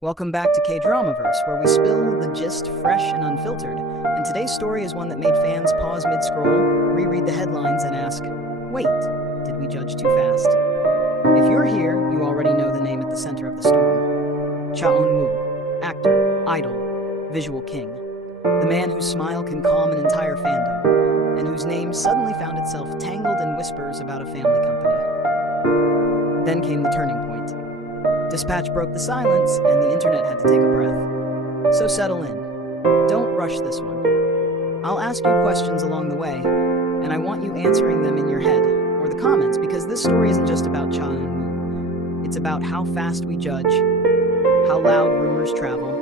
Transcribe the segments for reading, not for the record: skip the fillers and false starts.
Welcome back to KDramaVerse, where we spill the gist fresh and unfiltered. And today's story is one that made fans pause mid-scroll, reread the headlines, and ask, wait, did we judge too fast? If you're here, you already know the name at the center of the storm. Cha Eun Woo, actor, idol, visual king. The man whose smile can calm an entire fandom, and whose name suddenly found itself tangled in whispers about a family company. Then came the turning point. Dispatch broke the silence, and the internet had to take a breath. So settle in. Don't rush this one. I'll ask you questions along the way, and I want you answering them in your head, or the comments, because this story isn't just about Cha Eun Woo. It's about how fast we judge, how loud rumors travel,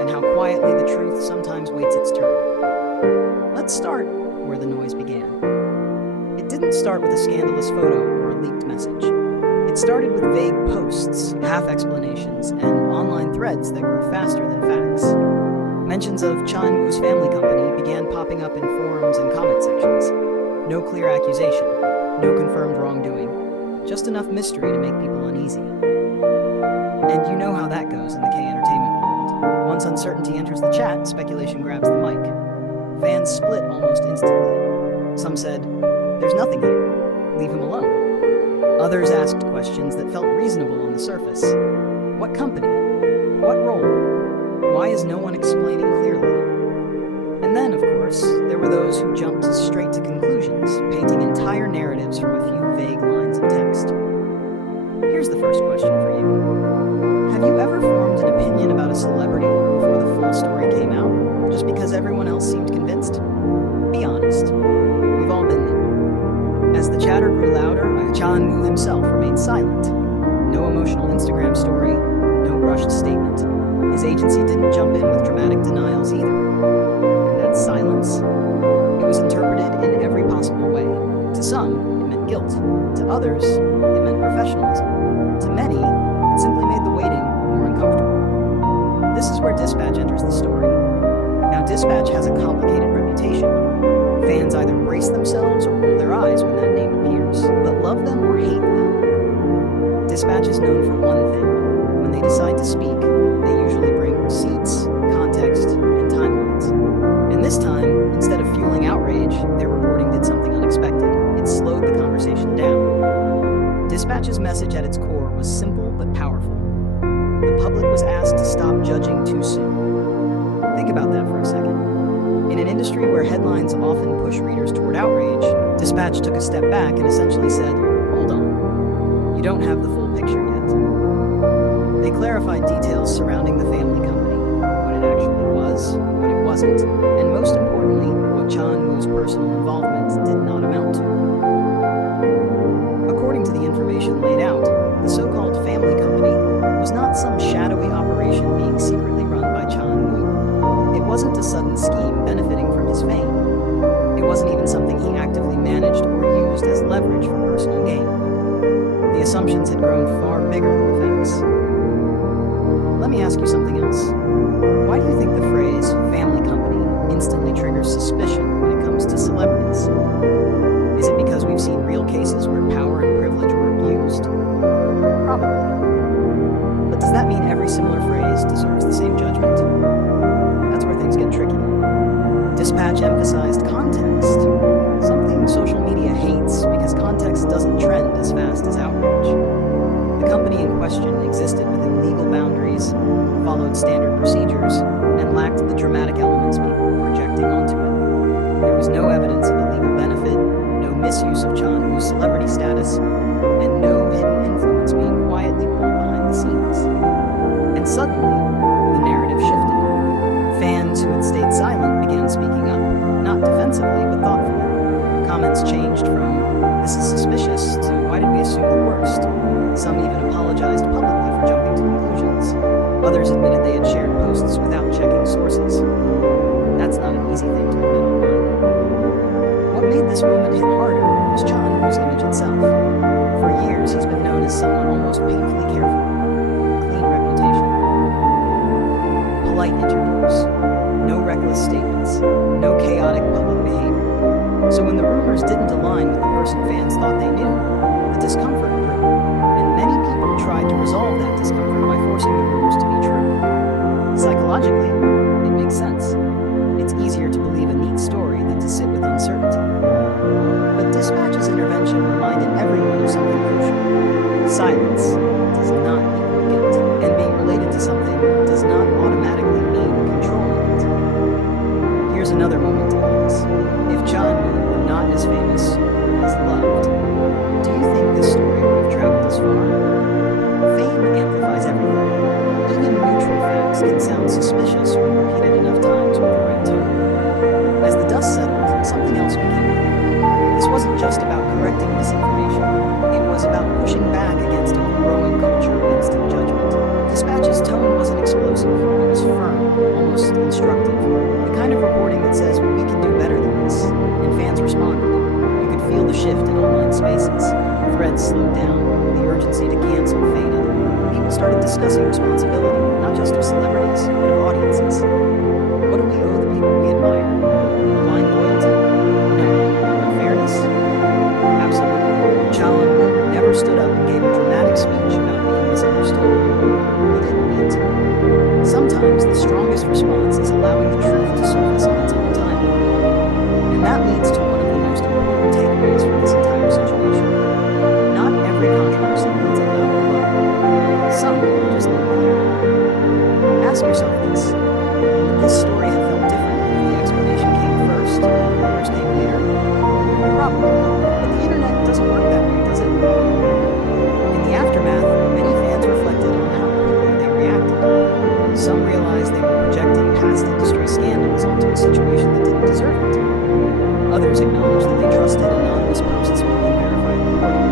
and how quietly the truth sometimes waits its turn. Let's start where the noise began. It didn't start with a scandalous photo or a leaked message. It started with vague posts, half-explanations, and online threads that grew faster than facts. Mentions of Cha Eun Woo's family company began popping up in forums and comment sections. No clear accusation, no confirmed wrongdoing, just enough mystery to make people uneasy. And you know how that goes in the K-entertainment world. Once uncertainty enters the chat, speculation grabs the mic. Fans split almost instantly. Some said, "There's nothing here. Leave him alone." Others asked questions that felt reasonable on the surface. What company? What role? Why is no one explaining clearly? And then, of course, there were those who jumped straight to conclusions, painting entire narratives from a few vague lines of text. Here's the first question for you. Have you ever formed an opinion about a celebrity before the full story came out, just because everyone else seemed convinced? Be honest. We've all been there. As the chatter grew louder, Cha Eun Woo himself remained silent. No emotional Instagram story, no rushed statement. His agency didn't jump in with dramatic denials either. And that silence? It was interpreted in every possible way. To some, it meant guilt. To others, it meant professionalism. To many, it simply made the waiting more uncomfortable. This is where Dispatch enters the story. Now, Dispatch has a complicated reputation. Fans either brace themselves or roll their eyes when that name appears, but love them or hate them. Dispatch is known for one thing. When they decide to speak, they usually bring receipts, context, and timelines. And this time, instead of fueling outrage, their reporting did something unexpected. It slowed the conversation down. Dispatch's message at its core was simple but powerful. The public was asked to stop judging too soon. Think about that for a second. In an industry where headlines often push readers toward outrage, Dispatch took a step back and essentially said, hold on, you don't have the full picture yet. They clarified details surrounding the family company, what it actually was, what it wasn't, and most importantly, what Cha Eun Woo's personal involvement did not amount to. According to the information laid out, the so-called family company was not some shadowy operation being secretly run by Cha Eun Woo. It wasn't a sudden scheme benefiting from his fame. It wasn't even something he actively managed or used as leverage for personal gain. The assumptions had grown far bigger than the facts. Let me ask you something else. Why do you think the phrase family company instantly triggers suspicion when it comes to celebrities? Is it because we've seen real cases where power and privilege were abused? Probably. But does that mean every similar phrase deserves the same judgment? That's where things get tricky. Dispatch emphasized context, something social media hates because context doesn't trend as fast as outrage. The company in question existed within legal boundaries, followed standard procedures, and lacked the dramatic elements people were projecting onto it. There was no evidence of illegal benefit, no misuse of Cha Eun Woo's celebrity status, and no hidden influence being quietly pulled behind the scenes. And suddenly, the narrative shifted. Fans who had stayed silent began speaking up, not defensively, but thoughtfully. Comments changed from, "This is suspicious," to, "Why did we assume the worst?" Some even apologized publicly for jumping to conclusions. Others admitted they had shared posts without checking sources. That's not an easy thing to admit online. What made this moment hit harder was Cha Eun Woo's image itself. For years, he's been known as someone almost painfully careful. Clean reputation. Polite interviews, no reckless statements, no chaotic public behavior. So when the rumors didn't align with the person fans thought they knew, the discomfort grew, and many people tried to resolve that discomfort by forcing the rumors to be true. Logically, it makes sense. It's easier to believe a neat story than to sit with uncertainty. But Dispatch's intervention reminded everyone of something crucial. Silence does not equal guilt, and being related to something does not automatically mean controlling it. Here's another moment to pause. If Cha Eun Woo were not as famous, as loved, do you think this story would have traveled as far? Fame amplifies everything. Even neutral facts can sound suspicious when repeated enough times with the right tone. As the dust settled, something else became clear. This wasn't just about correcting misinformation. It was about pushing back against a growing culture of instant judgment. Dispatch's tone wasn't explosive. It was firm, almost instructive. The kind of reporting that says, we can do better than this. And fans responded. You could feel the shift in online spaces. Threads slowed down. The urgency to cancel faded. People started discussing responsibility, not just of celebrities, but of audiences. What do we owe the people we admire? Blind loyalty? No. Unfairness? Absolutely. Cha Eun Woo never stood up and gave a dramatic speech about being misunderstood. He didn't need to. Sometimes the strongest response is allowing the truth to surface on its own timeline. And that leads to one of the most important takeaways from this entire situation. Not every controversy needs a loud rebuttal. Some just need clarity. Ask yourself this. Would this story have felt different if the explanation came first and the rumors came later? Probably. But the internet doesn't work that way, does it? In the aftermath, many fans reflected on how quickly they reacted. Some realized they were projecting past industry scandals onto a situation that didn't deserve it. Others acknowledged that they trusted anonymous posts more than verified reporting.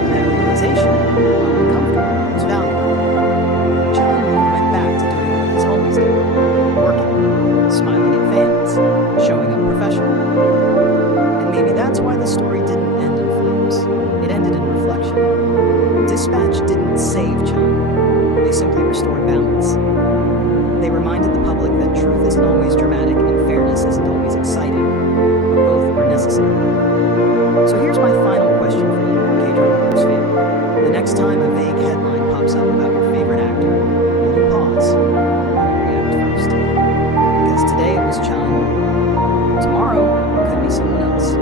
And that realization, while uncomfortable, was valuable. Cha Eun Woo went back to doing what he's always done, working, smiling at fans, showing up professionally. And maybe that's why the story didn't end in flames. It ended in reflection. Dispatch didn't save Cha Eun Woo. They simply restored balance. They reminded the public that truth isn't always dramatic and fairness isn't always exciting, but both are necessary. So here's my final question for you, KDramaVerse fan. The next time a vague headline pops up about your favorite actor, will you pause? Or will you react first? Because today it was Cha Eun Woo. Tomorrow, it could be someone else.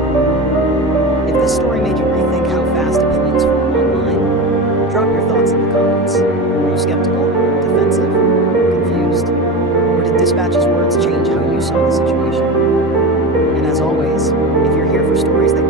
If this story made you rethink how fast opinions form online, drop your thoughts in the comments. Were you skeptical, defensive, confused? Or did Dispatch's words change how you saw the situation? And as always, if you're here for stories that